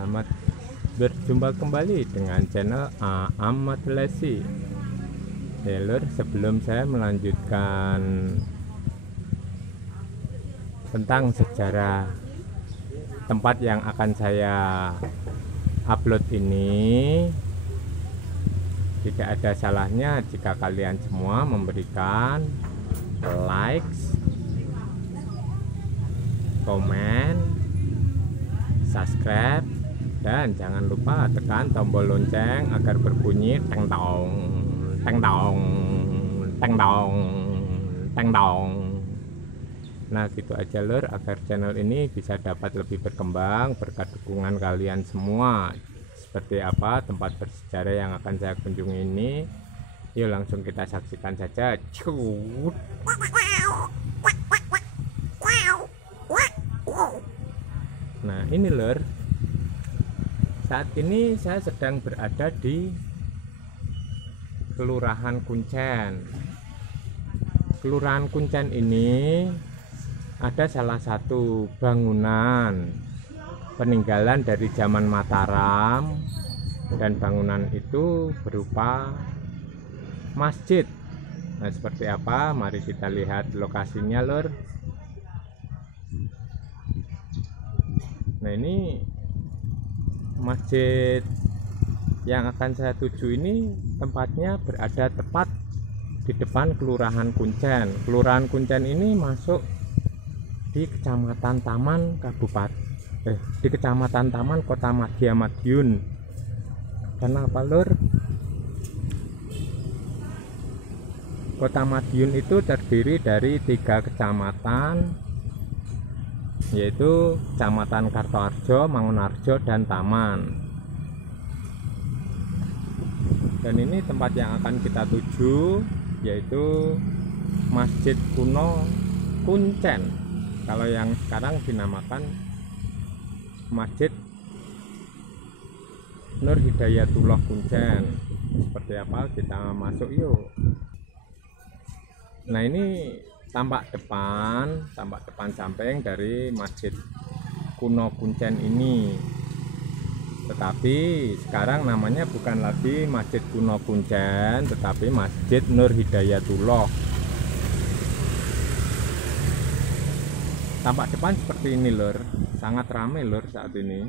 Selamat berjumpa kembali dengan channel Ahmad Lesi. Lur, sebelum saya melanjutkan tentang sejarah tempat yang akan saya upload ini, tidak ada salahnya jika kalian semua memberikan likes, komen, subscribe, dan jangan lupa tekan tombol lonceng agar berbunyi teng tong teng tong teng tong teng tong. Nah gitu aja lur, agar channel ini bisa dapat lebih berkembang berkat dukungan kalian semua. Seperti apa tempat bersejarah yang akan saya kunjungi ini, yuk langsung kita saksikan saja. Cut. Nah ini lur, saat ini saya sedang berada di Kelurahan Kuncen. Kelurahan Kuncen ini ada salah satu bangunan peninggalan dari zaman Mataram, dan bangunan itu berupa masjid. Nah seperti apa, mari kita lihat lokasinya lur. Nah ini masjid yang akan saya tuju ini tempatnya berada tepat di depan Kelurahan Kuncen. Kelurahan Kuncen ini masuk di Kecamatan Taman di Kecamatan Taman Kota Madiun. Karena apa lur? Kota Madiun itu terdiri dari 3 kecamatan, yaitu Kecamatan Kartoarjo, Mangunarjo, dan Taman. Dan ini tempat yang akan kita tuju, yaitu Masjid Kuno Kuncen. Kalau yang sekarang dinamakan Masjid Nur Hidayatullah Kuncen. Seperti apa, kita masuk yuk. Nah ini tampak depan samping dari Masjid Kuno Kuncen ini. Tetapi sekarang namanya bukan lagi Masjid Kuno Kuncen, tetapi Masjid Nur Hidayatullah. Tampak depan seperti ini lur, sangat ramai lur saat ini.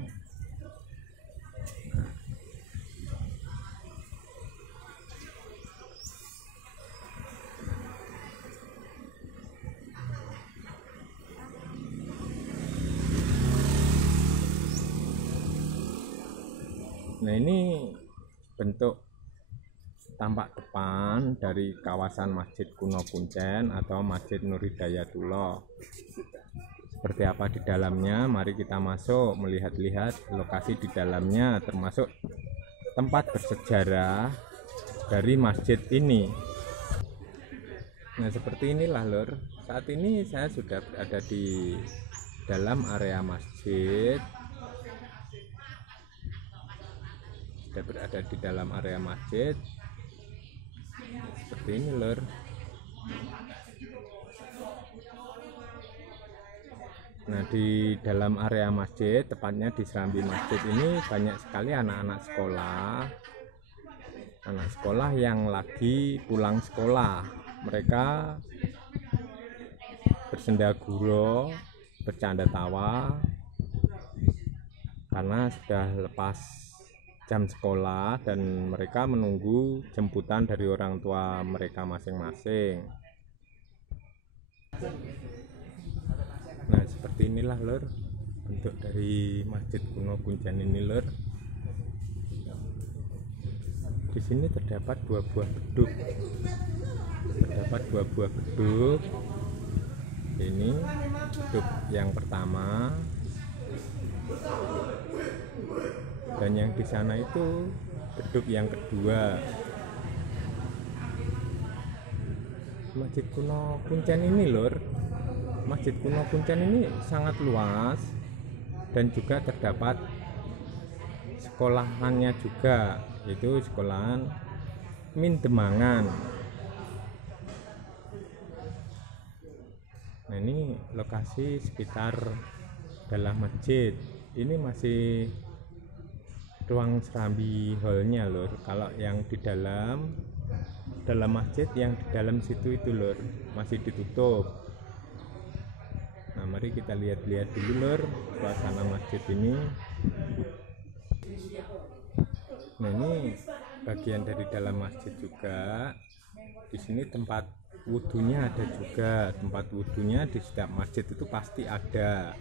Nah ini bentuk tampak depan dari kawasan Masjid Kuno Kuncen atau Masjid Nur Hidayatullah. Seperti apa di dalamnya, mari kita masuk melihat-lihat lokasi di dalamnya, termasuk tempat bersejarah dari masjid ini. Nah seperti inilah lur, saat ini saya sudah berada di dalam area masjid. Seperti ini lur. Nah di dalam area masjid, tepatnya di serambi masjid ini, banyak sekali anak-anak sekolah yang lagi pulang sekolah. Mereka bersendaguro, bercanda tawa karena sudah lepas jam sekolah dan mereka menunggu jemputan dari orang tua mereka masing-masing. Nah seperti inilah lur bentuk dari Masjid Kuno Kuncen ini lur. Di sini terdapat dua buah beduk. Ini beduk yang pertama, dan yang di sana itu beduk yang kedua. Masjid Kuno Kuncen ini lur, Masjid Kuno Kuncen ini sangat luas dan juga terdapat sekolahannya juga, yaitu sekolahan Mindemangan. Nah ini lokasi sekitar dalam masjid. Ini masih ruang serambi hallnya lur. Kalau yang di dalam masjid, yang di dalam situ itu lur masih ditutup. Nah mari kita lihat-lihat dulu lur suasana masjid ini. Nah ini bagian dari dalam masjid juga. Di sini tempat wudhunya ada juga. Tempat wudhunya di setiap masjid itu pasti ada.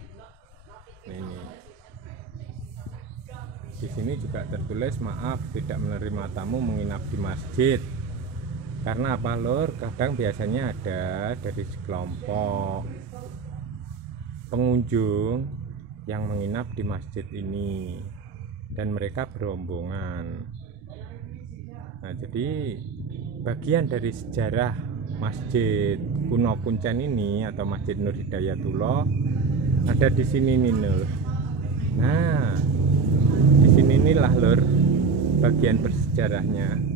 Nah ini di sini juga tertulis maaf tidak menerima tamu menginap di masjid. Karena apa lur? Kadang biasanya ada dari sekelompok pengunjung yang menginap di masjid ini dan mereka berombongan. Nah jadi bagian dari sejarah Masjid Kuno Kuncen ini atau Masjid Nur Hidayatullah ada di sini nih lur. Nah di sini inilah lur bagian bersejarahnya.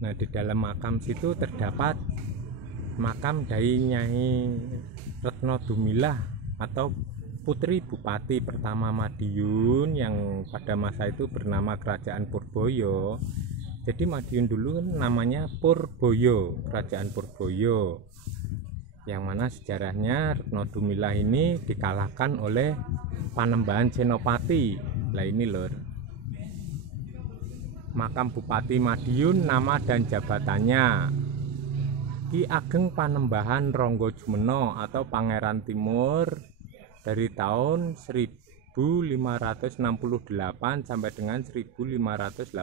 Nah di dalam makam situ terdapat makam Dai Nyai Retno Dumilah atau putri Bupati pertama Madiun yang pada masa itu bernama Kerajaan Purboyo. Jadi Madiun dulu namanya Purboyo, Kerajaan Purboyo, yang mana sejarahnya Retno Dumilah ini dikalahkan oleh Panembahan Senopati. Lah ini lur makam Bupati Madiun, nama dan jabatannya Ki Ageng Panembahan Ronggo Jumeno atau Pangeran Timur dari tahun 1568 sampai dengan 1586.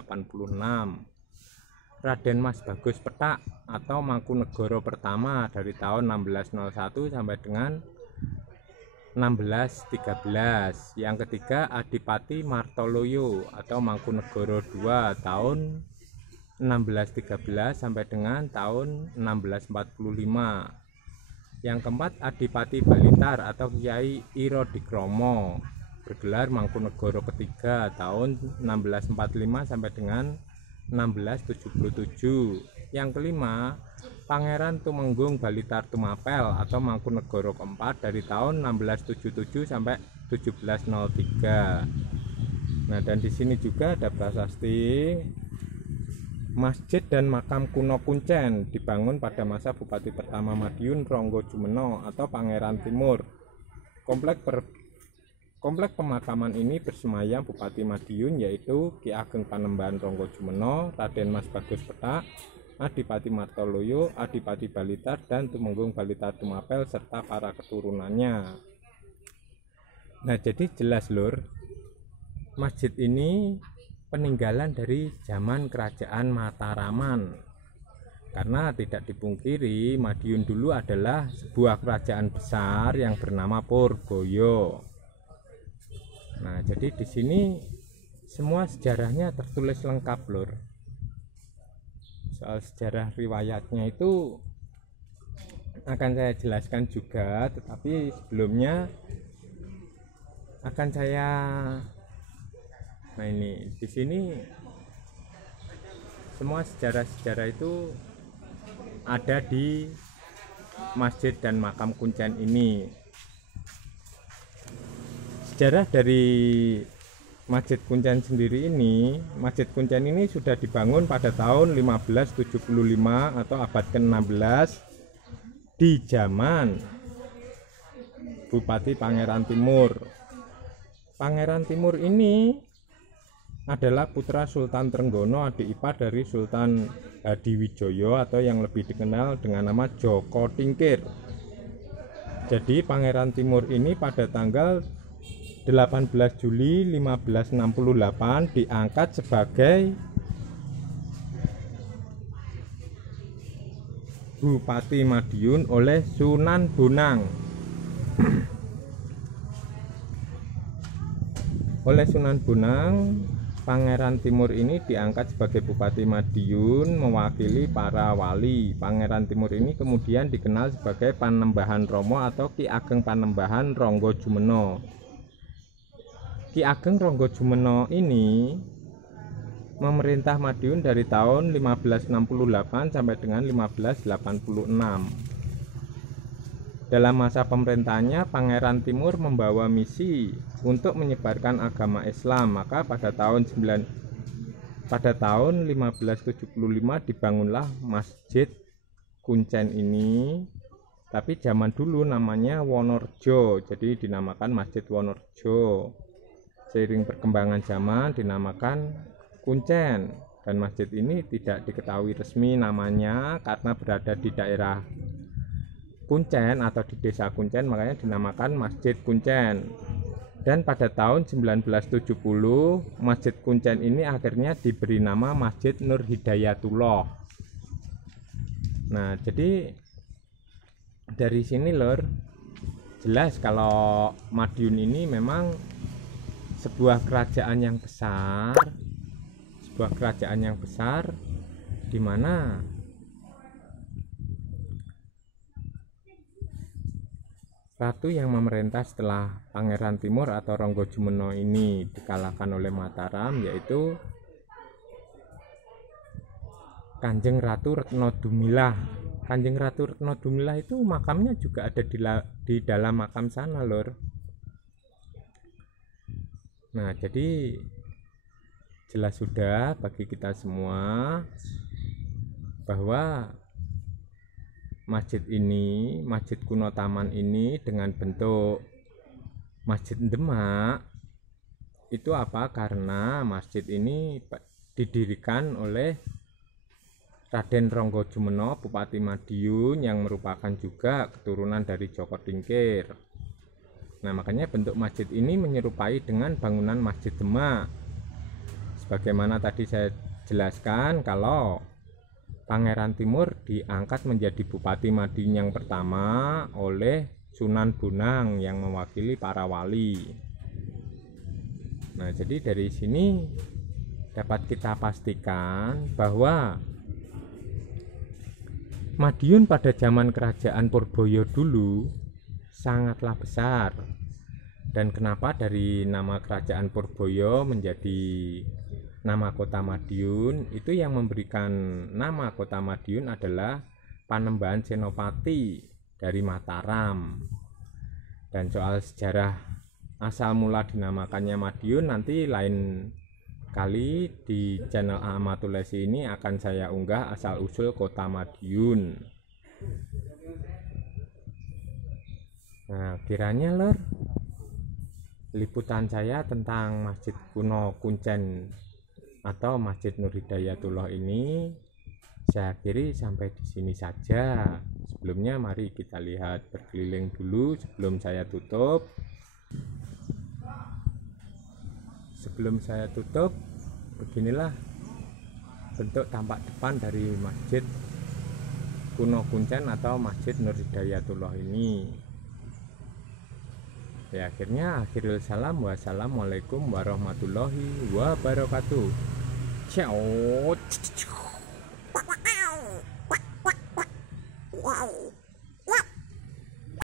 Raden Mas Bagus Petak atau Mangkunegoro pertama dari tahun 1601 sampai dengan 1613. Yang ketiga Adipati Martoloyo atau Mangkunegoro II tahun 1613 sampai dengan tahun 1645. Yang keempat Adipati Balitar atau Kiai Iro Dikromo bergelar Mangkunegoro ketiga tahun 1645 sampai dengan 1677. Yang kelima Pangeran Tumenggung Balitar Tumapel atau Mangkunegoro keempat dari tahun 1677 sampai 1703. Nah dan di sini juga ada prasasti Masjid dan Makam Kuno Kuncen dibangun pada masa Bupati pertama Madiun Ronggo Jumeno atau Pangeran Timur. Komplek pemakaman ini bersemayam Bupati Madiun yaitu Ki Ageng Panembahan Ronggo Jumeno, Raden Mas Bagus Petak, Adipati Martoloyo, Adipati Balitar, dan Tumenggung Balitar Tumapel serta para keturunannya. Nah jadi jelas lur, masjid ini peninggalan dari zaman Kerajaan Mataraman. Karena tidak dipungkiri Madiun dulu adalah sebuah kerajaan besar yang bernama Purboyo. Nah jadi di sini semua sejarahnya tertulis lengkap lur. Soal sejarah riwayatnya itu akan saya jelaskan juga, tetapi sebelumnya akan saya ini di sini semua sejarah-sejarah itu ada di Masjid dan Makam Kuncen ini. Sejarah dari Masjid Kuncen sendiri ini, Masjid Kuncen ini sudah dibangun pada tahun 1575 atau abad ke-16 di zaman Bupati Pangeran Timur. Pangeran Timur ini adalah putra Sultan Trenggono, adik ipar dari Sultan Hadiwijoyo atau yang lebih dikenal dengan nama Joko Tingkir. Jadi Pangeran Timur ini pada tanggal 18 Juli 1568 diangkat sebagai Bupati Madiun oleh Sunan Bonang. Oleh Sunan Bonang, Pangeran Timur ini diangkat sebagai Bupati Madiun mewakili para wali. Pangeran Timur ini kemudian dikenal sebagai Panembahan Romo atau Ki Ageng Panembahan Ronggo Jumeno. Ki Ageng Ronggo Jumeno ini memerintah Madiun dari tahun 1568 sampai dengan 1586. Dalam masa pemerintahannya, Pangeran Timur membawa misi untuk menyebarkan agama Islam. Maka pada tahun 1575 dibangunlah Masjid Kuncen ini. Tapi zaman dulu namanya Wonorejo, jadi dinamakan Masjid Wonorejo. Seiring perkembangan zaman dinamakan Kuncen, dan masjid ini tidak diketahui resmi namanya karena berada di daerah Kuncen atau di desa Kuncen, makanya dinamakan Masjid Kuncen. Dan pada tahun 1970 Masjid Kuncen ini akhirnya diberi nama Masjid Nur Hidayatullah. Nah, jadi dari sini lor, jelas kalau Madiun ini memang sebuah kerajaan yang besar, di mana ratu yang memerintah setelah Pangeran Timur atau Ronggojumeno ini dikalahkan oleh Mataram, yaitu Kanjeng Ratu Retno Dumilah. Kanjeng Ratu Retno Dumilah itu makamnya juga ada di dalam makam sana lor. Nah, jadi jelas sudah bagi kita semua bahwa masjid ini, Masjid Kuno Taman ini dengan bentuk Masjid Demak itu apa? Karena masjid ini didirikan oleh Raden Ronggojumeno, Bupati Madiun, yang merupakan juga keturunan dari Joko Tingkir. Nah, makanya bentuk masjid ini menyerupai dengan bangunan Masjid Demak. Sebagaimana tadi saya jelaskan, kalau Pangeran Timur diangkat menjadi Bupati Madiun yang pertama oleh Sunan Bonang yang mewakili para wali. Nah, jadi dari sini dapat kita pastikan bahwa Madiun pada zaman kerajaan Purboyo dulu sangatlah besar. Dan kenapa dari nama kerajaan Purboyo menjadi nama kota Madiun? Itu yang memberikan nama kota Madiun adalah Panembahan Senopati dari Mataram. Dan soal sejarah asal mula dinamakannya Madiun nanti lain kali di channel Ahmadul Lesi ini akan saya unggah asal usul kota Madiun. Nah, kiranya lor, liputan saya tentang Masjid Kuno Kuncen atau Masjid Nur Hidayatullah ini saya akhiri sampai di sini saja. Sebelumnya mari kita lihat berkeliling dulu sebelum saya tutup. Sebelum saya tutup, beginilah bentuk tampak depan dari Masjid Kuno Kuncen atau Masjid Nur Hidayatullah ini. Ya, akhirnya akhirul salam, wassalamualaikum warahmatullahi wabarakatuh. Ciao. Wow.